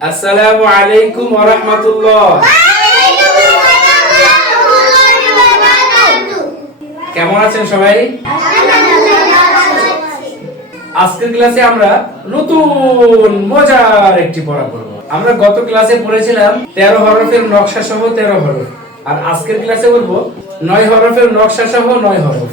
আসসালামু আলাইকুম ওয়া রাহমাতুল্লাহ। কেমন আছেন সবাই? আজকের ক্লাসে আমরা নতুন, মজার একটি পড়া করব আমরা গত ক্লাসে পড়েছিলাম তেরো হরফের নকশা সহ তেরো হরফ। আর আজকের ক্লাসে বলব নয় হরফের নকশা সহ নয় হরফ।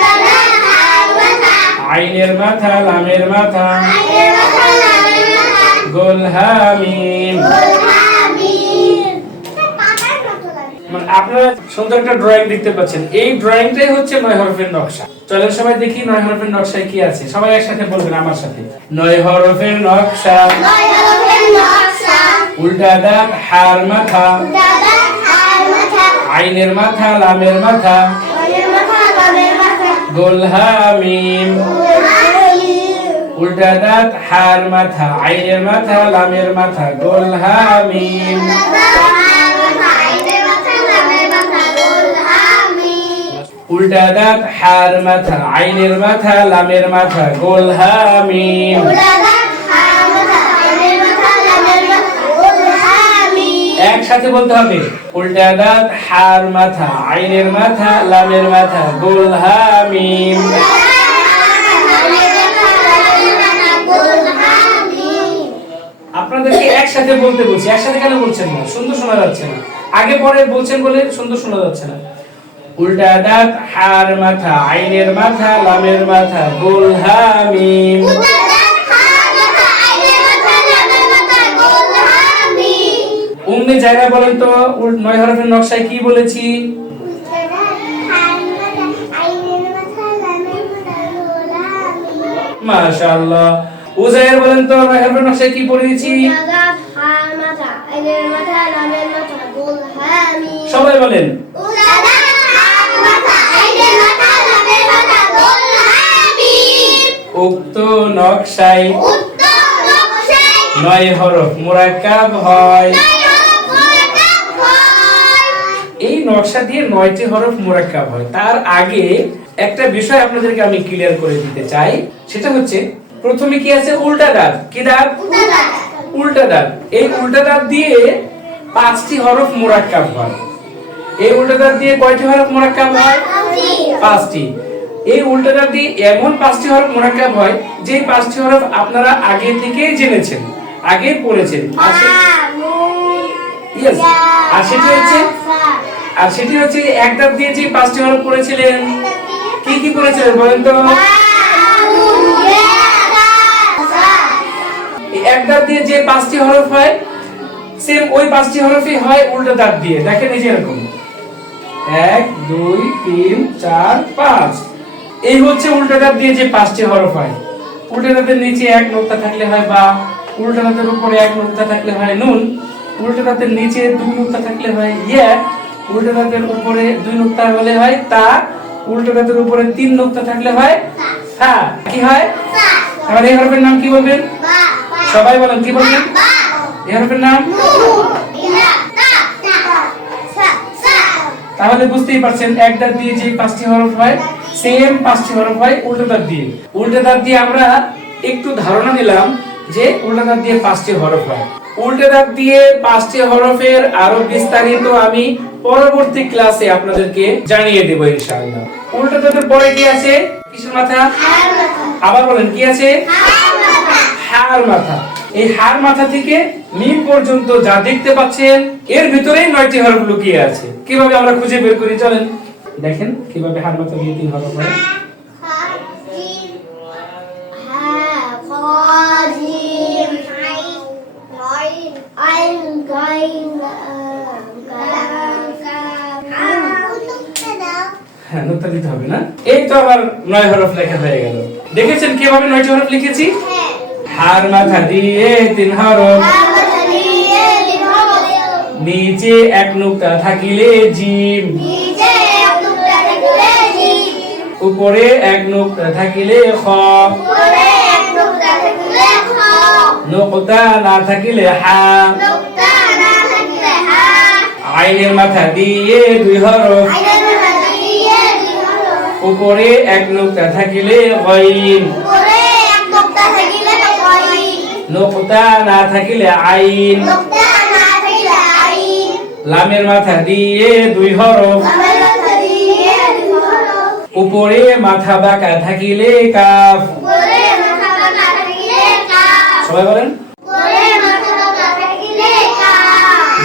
আইনের মাথা লামের মাথা। গোল হামিম। মানে আপনারা সুন্দর একটা ড্রয়িং দেখতে পাচ্ছেন। এই ড্রয়িংটাই হচ্ছে নয় হরফের নকশা। চলেন সবাই দেখি নয় হরফের নকশায় কি আছে। সবাই একসাথে বলবেন আমার সাথে। নয় হরফের নকশা। উল্টা দাঁত হার মাথা। আইনের মাথা লামের মাথা। গোল হামিম উল্টা দাঁত হার মাথা, আইনের মাথা, লামের মাথা, গোলহামিম। উল্টা দাঁত হার মাথা, আইনের মাথা, লামের মাথা গোল একসাথে বলতে হবে। উল্টা দাঁত হার মাথা, আইনের মাথা, লামের মাথা গোল হামিম আপনাদেরকে একসাথে বলতে বলছি। একসাথে কেন বলছেন না? সুন্দর শোনা যাচ্ছে না। আগে পরে বলছেন বলে সুন্দর শোনা যাচ্ছে না। উল্টা দাঁত হার মাথা, আইনের মাথা, লামের মাথা গোল হামিম অমনি জায়গা বলেন তো নয় হরফের নকশায় কি বলেছি? মাশাআল্লাহ। উজায়ের বলেন তো নয় হরফের নকশায় কি পড়েছি সবাই বলেন। উক্ত নকশায় নয় হরফ মোরাক্কাব হয়। নকশা দিয়ে নয়টি হরফ মোরাক্কাব হয়। তার আগে একটা বিষয় আপনাদেরকে আমি ক্লিয়ার করে দিতে চাই। সেটা হচ্ছে প্রথমে কি আছে? উল্টা দাঁত কি দাঁত উল্টা দাঁত এই উল্টা দাঁত দিয়ে পাঁচটি হরফ মোরাক্কাব হয়। এই উল্টা দাঁত দিয়ে কয়টি হরফ মোরাক্কাব হয়? পাঁচটি। এই উল্টা দাঁত দিয়ে এমন পাঁচটি হরফ মোরাক্কাব হয় যে পাঁচটি হরফ আপনারা আগে থেকেই জেনেছেন আগে পড়েছেন। আর সেটি হচ্ছে আর সেটি হচ্ছে এক দাঁত দিয়ে যে পাঁচটি হরফ করেছিলেন, কি কি করেছিলেন বলেন তো? এক দাঁত দিয়ে যে পাঁচটি হরফ হয় সেম ওই পাঁচটি হরফই হয় উল্টো দাঁত দিয়ে। দেখেন এই যে এরকম। এক, দুই, তিন, চার, পাঁচ। এই হচ্ছে উল্টো দাঁত দিয়ে যে পাঁচটি হরফ হয়। উল্টো দাঁতের নিচে এক নোক্তা থাকলে হয় বা উল্টো দাঁতের উপরে এক নোক্তা থাকলে হয় নুন। উল্টো দাঁতের নিচে দুই নোক্তা থাকলে হয় ইয়া। উল্টো দাঁতের উপরে দুই নোক্তা হলে হয় তা উল্টো দাঁতের উপরে তিন নোক্তা থাকলে হয় হা কি হয়? তাহলে এই হরফের নাম কি বলবেন? সবাই বলেন কি বলবেন? এই হরফের নাম? তাহলে বুঝতেই পারছেন এক দাঁত দিয়ে যে পাঁচটি হরফ হয় সেম পাঁচটি হরফ হয় উল্টো দাঁত দিয়ে। উল্টো দাঁত দিয়ে আমরা একটু ধারণা নিলাম যে উল্টো দাঁত দিয়ে পাঁচটি হরফ হয়। উল্টো দাগ দিয়ে পাঁচটি হরফের আরও বিস্তারিত আমি পরবর্তী ক্লাসে আপনাদেরকে জানিয়ে দেব ইনশাআল্লাহ। উল্টো দাঁতের পরে কি আছে? কিসের মাথা? আবার বলেন কি আছে? হার মাথা। এই হার মাথা থেকে মিম পর্যন্ত যা দেখতে পাচ্ছেন এর ভিতরেই নয়টি হরফ লুকিয়ে আছে। কীভাবে আমরা খুঁজে বের করি চলেন দেখেন কীভাবে হার মাথা দিয়ে তিন হরফ হয়। হ্যাঁ নোটটা দিতে হবে না? এই তো আমার নয় হরফ লেখা হয়ে গেল। দেখেছেন কীভাবে নয়টি হরফ লিখেছি? হার মাথা দিয়ে তিন হরফ। নিচে এক নুক্তা থাকিলে জিম। উপরে এক নুক্তা থাকিলে খ। নুক্তা না থাকিলে হা। আইনের মাথা দিয়ে দুই হরফ। হরফ। উপরে এক নুক্তা থাকিলে গইন নুক্তা না থাকিলে আইন। লামের মাথা দিয়ে দুই হরফ। হরফ। উপরে মাথা বাঁকা থাকিলে কাফ। উপরে মাথা বাঁকা থাকিলে কাফ। সবাই বলেন?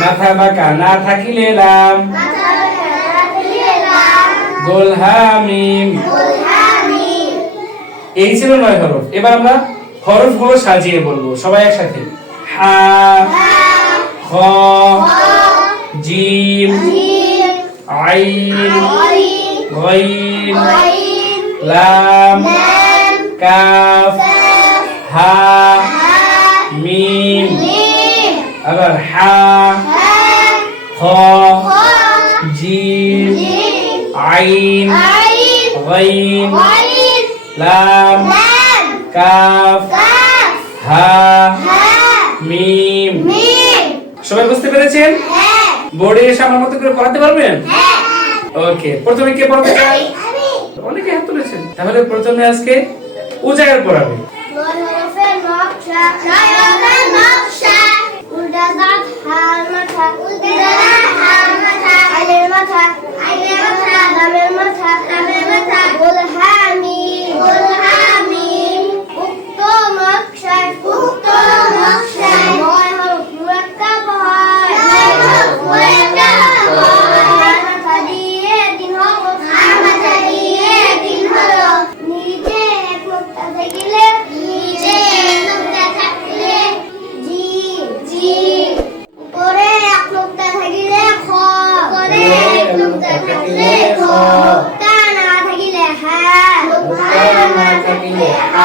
মাথা বাঁকা না থাকিলে লাম এই ছিল নয় হরফ। এবার আমরা হরফগুলো সাজিয়ে বলব, সবাই একসাথে। হা খ জিম লাম, কাফ, হা, মিম। আবার হা হা জিম আইন লাম লাম কাফ হা মিম। সবাই বুঝতে পেরেছেন? হ্যাঁ। বোর্ডে এসে আমার মতো করে পড়াতে পারবেন? হ্যাঁ। ওকে প্রথমে কে পড়াতে চাই অনেকে হাত তুলেছেন। তাহলে প্রথমে আজকে উজাগার পড়াবে। নকশা মাথা হাল মাথা আলের মাথা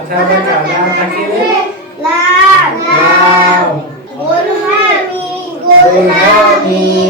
থাকিলে মাথা বাঁকা না থাকিলে লাম লাম গোল হামি